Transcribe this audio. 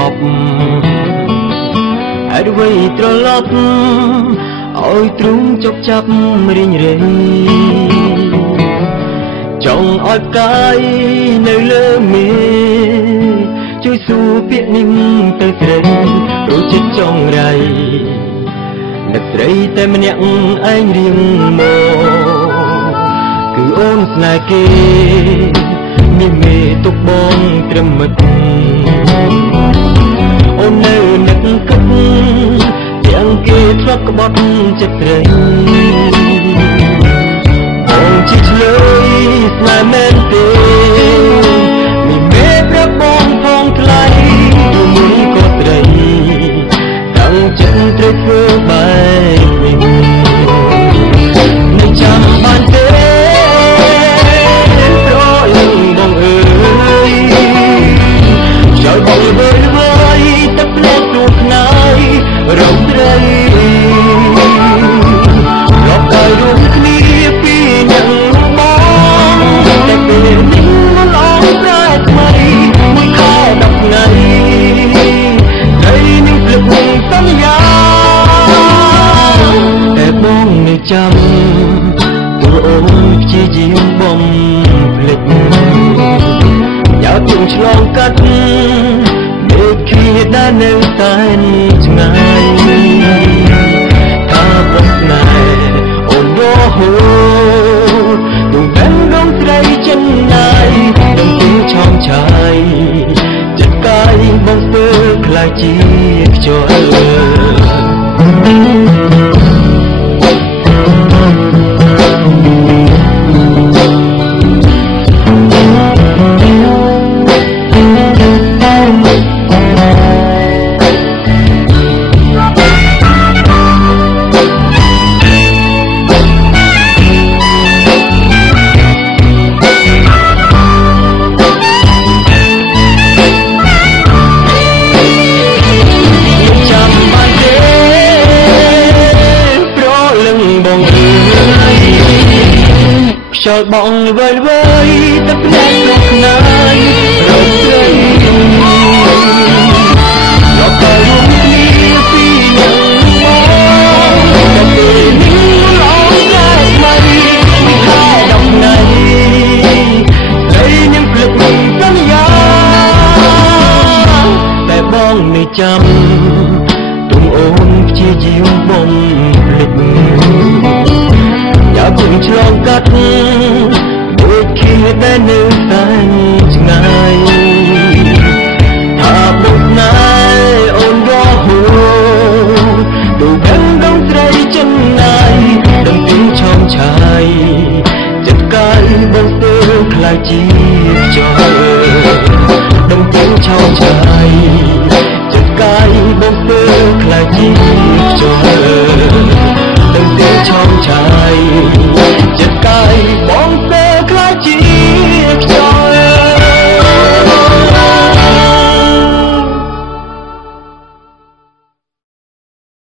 អប់ហេតុអ្វីត្រឡប់ឲ្យទ្រូងជប់ចាប់រៀងរេចង់ឲ្យផ្កាយនៅលើមេជួយសួរពាក្យនេះទៅស្រីព្រោះចិត្តចង់រៃនឹកស្រីតែម្នាក់ឯងរៀងមកគឺអូនស្នេហ៍គេមានមេទុកបងត្រឹមមិត្តអូននៅនឹកគិតទាំងគេធ្លាប់ក្បត់ចិត្តស្រីបងជាឆ្លើយស្នេហ៍មែនទេមានមេប្រាប់បងផងថ្លៃមួយក៏ស្រីតាំងចិត្តត្រូវធ្វើបែបនេះនឹងចាំបានទេប្រលឹងបងអើយចូលបងវើយវើយតែផ្លែទូខ្នើយរំត្រីរកឲ្យរួមគ្នាពីនឹងបងតែពេលនេះមិនអងប្រែថ្មីមួយខែ10ថ្ងៃត្រីនឹងភ្លឹកសន្យាតែបងនៅចាំទូអូនព្យាយាមបំភ្លេចយកជុំឆ្លងកាត់មេឃាដែលនៅតែឆ្ងាយថាបងស្នេហ៍អូនរហូតទូបែងដងស្រីចិនណាយដឹងទីឆោមឆាយចិត្តកាយបងស្ទើរខ្លាចជាខ្ជិលចូលបងវើយវើយតែផ្លែលោកខ្នើយរំត្រីលោកក៏រួមគ្នាពីនឹងមកតែពេលនេះឡងតែថ្មីមិនខែ10ថ្ងៃត្រីនឹងភ្លឹកសន្យាតែបងនៅចាំទុំអូនព្យាយាមបំភ្លេចយកជើងឆ្លងកាត់ដូចគ្នាដែលនៅតែឆ្ងាយថាបងស្នេហ៍អូនរហូតទូបែងដងស្រីចិនណាយដឹងទីឆោមឆាយចិត្តកាយបងស្ទើរខ្លាចជាខ្ជិលដឹងទីឆោមឆាយចិត្តកាយបងស្ទើរខ្លាចជាខ្ជិលដឹងទីឆោមឆាយ